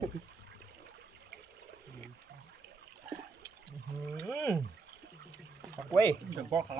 ปักเว้ยเดี๋ยวบอกเขา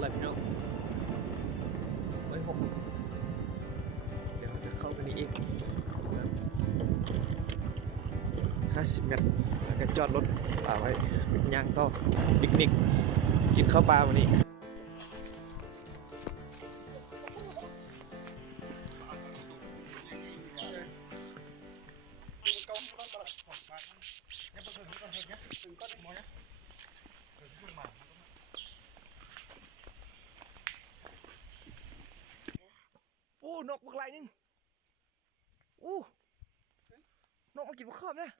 อะไรพี่น้องเฮ้ยผมเดี๋ยวเราจะเข้าไปนี่อีก50 เมตรแล้วก็จอดรถป่าไว้ย่างต่อปิกนิกกินข้าวปลาวันนี้นกบักไหลนึงนกมากินบักขอบเนี่ย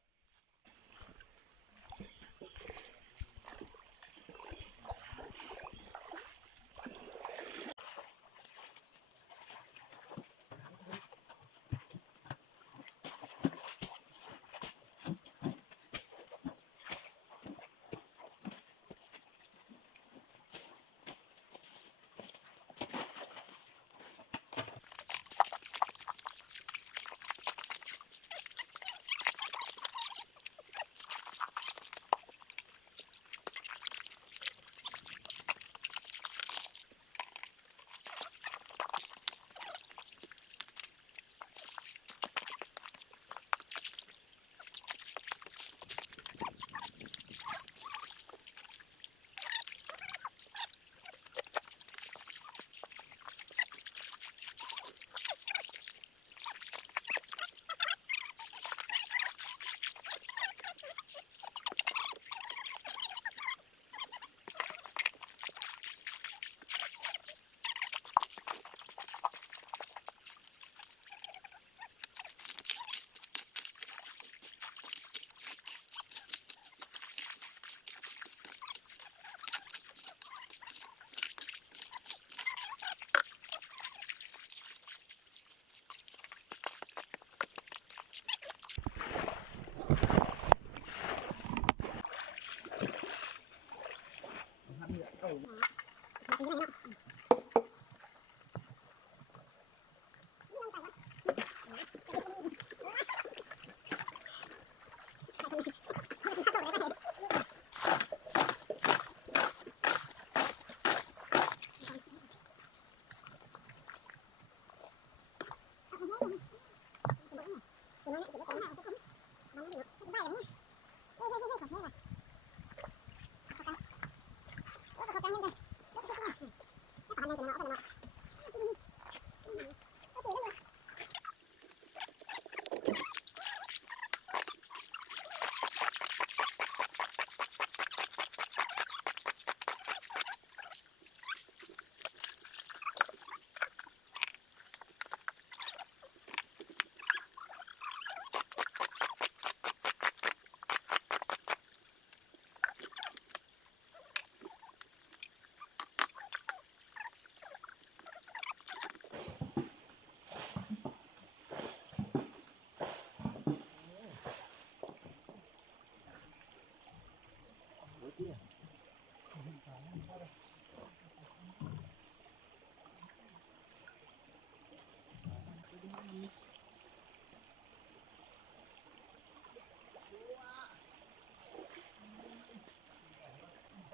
ใส่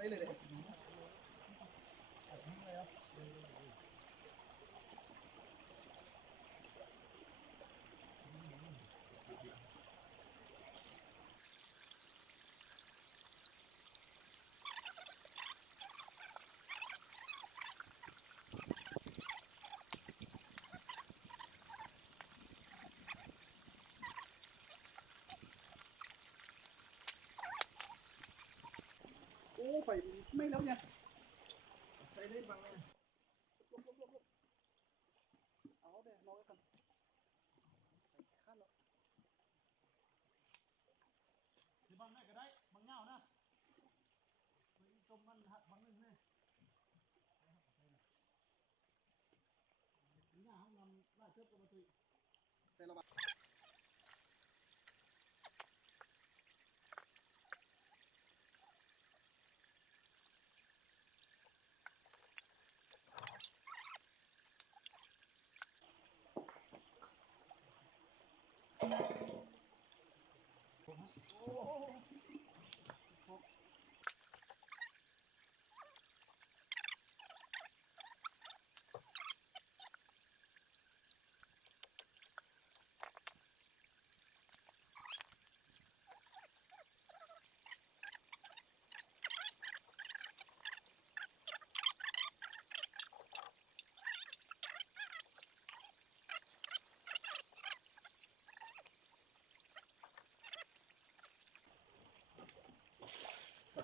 เลยเด้โอ้ไฟไม่แล้วเนี่ยใส่เลยบังเลยเอาเด้น้อยกันขั้นแล้วบางได้ก็ได้บางเงานะจมมันหักบางนึงเนี่ยนี่ห้องนำล่าเชือกปกติใส่ระบาด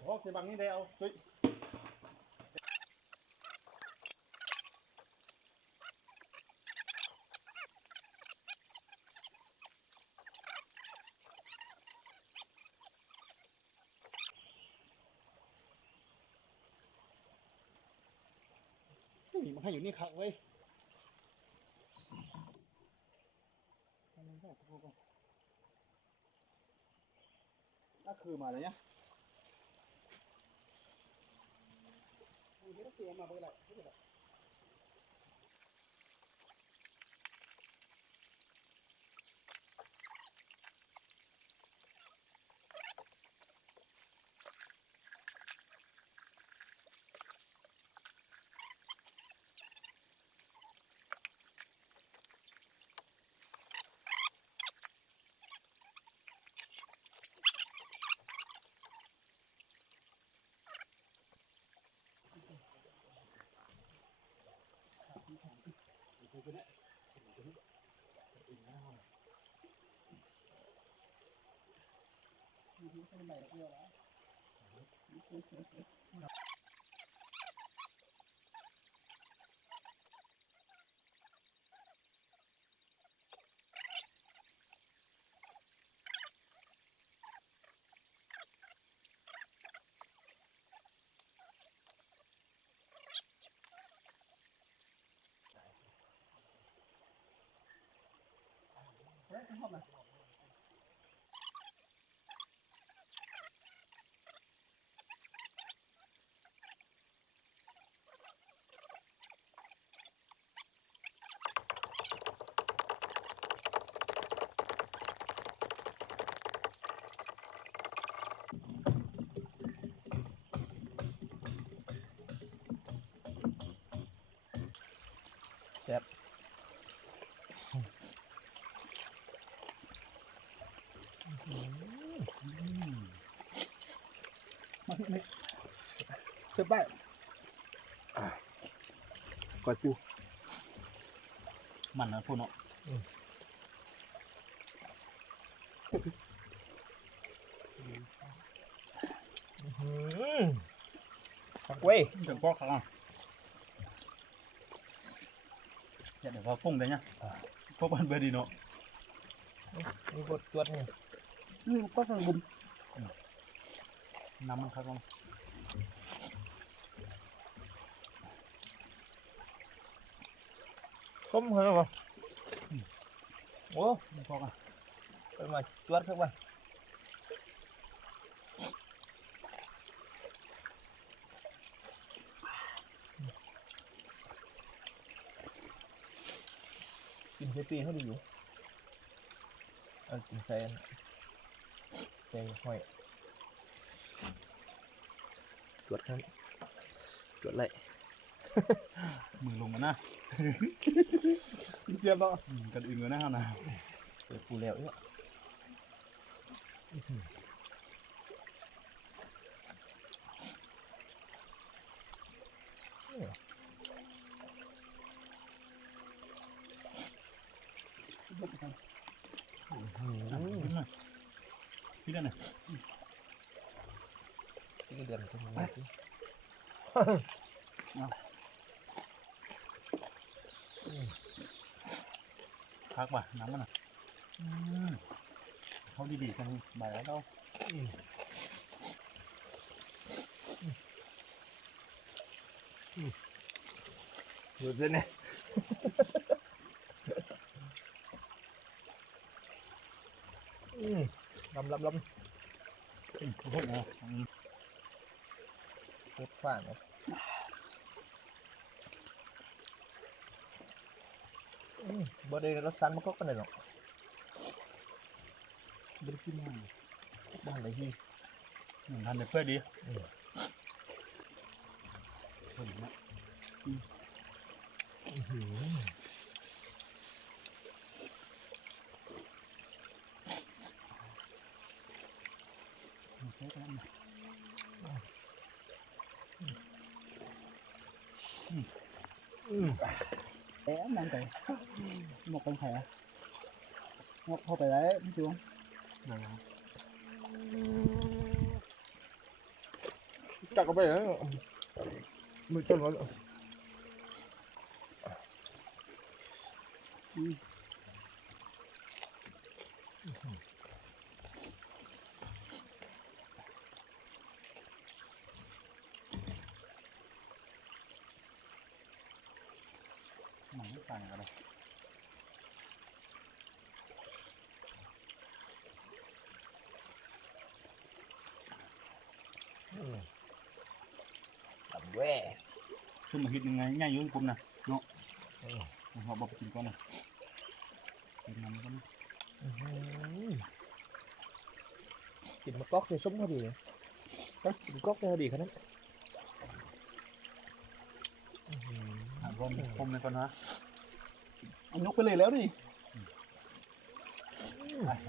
พอกใส่บังนี่ได้เอาจุ๊ยมันให้อยู่นี่ครับเว้ยนั่นคือมาเลยเนี่ยเตรียมมาเบอร์อะไรเป็นใบเดียวแล้วเฮ้ยชอบไหมแซ่บไม่เสิร์ฟได้กอดปูมันนะพูดเนาะเว้ยถึงพอกเขาเดี๋ยวพอพุ่งได้เนี่ยพวกมันเบอร์ดีเนาะมีบทจวดเนี่ยนี่ก็ฟังบุญน้ำมันครับต้มเหรอวะโอ้พอกันไปมาจวดเข้าไป ใส่ปีนเขาดีอยู่กินใส่ห้อยจวดครับจวดเลย มือลงมานะ เสียบบ่ กันอื่นเลยนะฮะนะ เปิดปูแล้วเนี่ยพี่ได้ไหน ที่เดือนที่นี้ที่ พักว่ะน้ำมันอ่ะเขาดีๆกันบ่ายแล้วเรา หยุดเลยเนี่ยลำโอ้โห เก็บฝ่าเนาะบ่ได้รสสันมันก็กันเลยหรอก ไม่ได้กินมา บ้านไหนที่ ทานเด็กเพื่อดีเห็นไหมแอบนั่งไปหมกเป็นแผลหมกเข้าไปแล้วพี่จูจักก็ไปแล้วมือต้นวันหนังไม่ต่างกันเลยแหว่ ขึ้นมาฮิตยังไงง่ายยุ่งผมนะเนาะเขาบอกกินก่อนนะกินน้ำก่อน กินมะกอกใส่ส้มพอดีก็กินก๊อกใส่พอดีขนาดนั้น ผมในก่อนนะยกไปเลยแล้วดิ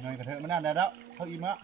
เงยกระเทอะมาหน้าได้แล้วเขาอิ่มละ